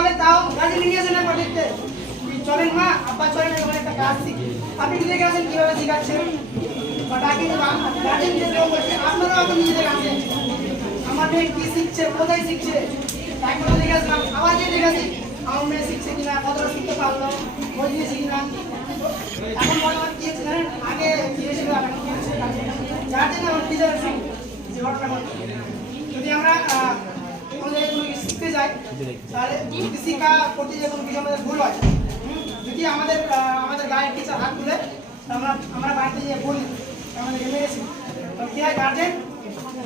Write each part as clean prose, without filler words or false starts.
বলে তাও গাড়ি নিয়ে আসেন না দেখতে চলেন মা আব্বা চলেন ওখানে একটা কাজ শিখি আপনি দেখে আসেন কিভাবে শিখাচ্ছেন বা ডাকি গার্জেন যে লোক আছে আপনারাও আপনি নিজে দেখে আসেন আমার মেয়ে কি শিখছে কোথায় শিখছে একবার দেখে আসলাম আবার যে দেখে আসি আমার মেয়ে শিখছে কিনা কতটা শিখতে পারলো বই দিয়েছি কিনা এখন বর্তমান কি হচ্ছে জানেন আগে দিয়েছিল এখন কি হচ্ছে যার জন্য আমার টিচার যে ঘটনা ঘটছে যদি আমরা কোনো জায়গায় কোনো কিছু শিখতে যাই তাহলে শিক্ষা করতে যে কোনো কিছু আমাদের ভুল হয় যদি আমাদের গায়ের টিচার হাত তুলে আমরা বাড়িতে গিয়ে বলি আমাদেরকে মেরেছি তো কি হয় গার্জেন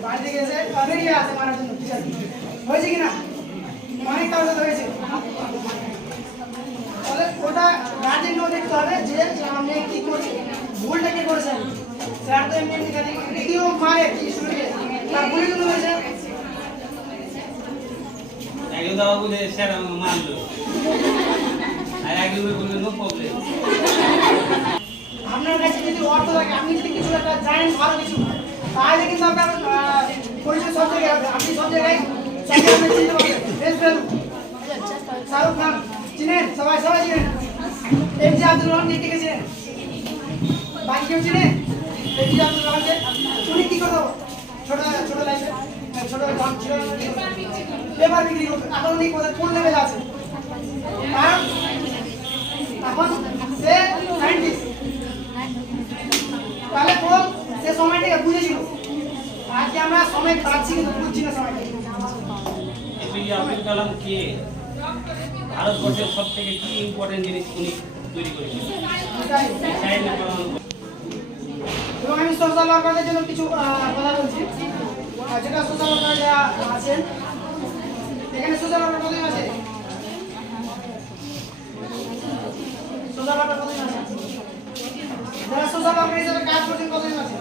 বাড়ি থেকে এসে রেডি আছে মারার জন্য টিচার হয়েছে কিনা অনেক কাজ হয়েছে তাহলে ওটা গার্জেনকেও দেখতে হবে যে আমার মেয়ে কী করছে ভুলটা কে করেছেন স্যার তো এমনি যদিও মারে কি স্টুডেন্টকে তার ভুলই কিন্তু হয়েছে একজন দাদা বলে স্যার মারলো আর একজন বলে নো প্রবলেম আপনার কাছে যদি অর্থ থাকে আপনি যদি কিছু একটা জানেন ভালো কিছু তাহলে কিন্তু আপনার পরিচয় সব জায়গায় হবে আপনি সব জায়গায় চিনতে পারবেন বেশ ভ্যালু শাহরুখ খান চিনেন সবাই চিনেন এমজি আব্দুল রহমান কে চিনেন বাকি কেউ চিনেন এমজি আব্দুল রহমানকে উনি কি করতো ছোট লাইফে ছোট পেপার বিক্রি করতো এখন উনি কোন লেভেল আছে কারণ এখন সে সায়েন্টিস্ট তাহলে কোন সে সময়টাকে বুঝেছিল আজকে আমরা সময় পাচ্ছি কিন্তু বুঝছি না সময়টা এপিজে আব্দুল কালাম কে ভারতবর্ষের সব থেকে কি ইম্পর্টেন্ট জিনিস উনি তৈরি করেছেন এবং আমি সোশ্যাল ওয়ার্কারদের জন্য কিছু কথা বলছি যেটা সোশ্যাল ওয়ার্কার যারা আছেন এখানে সোশ্যাল ওয়ার্কার কতজন আছে সোশ্যাল ওয়ার্কার কতজন আছে যারা সোশ্যাল ওয়ার্কার হিসেবে কাজ করছেন কতজন আছে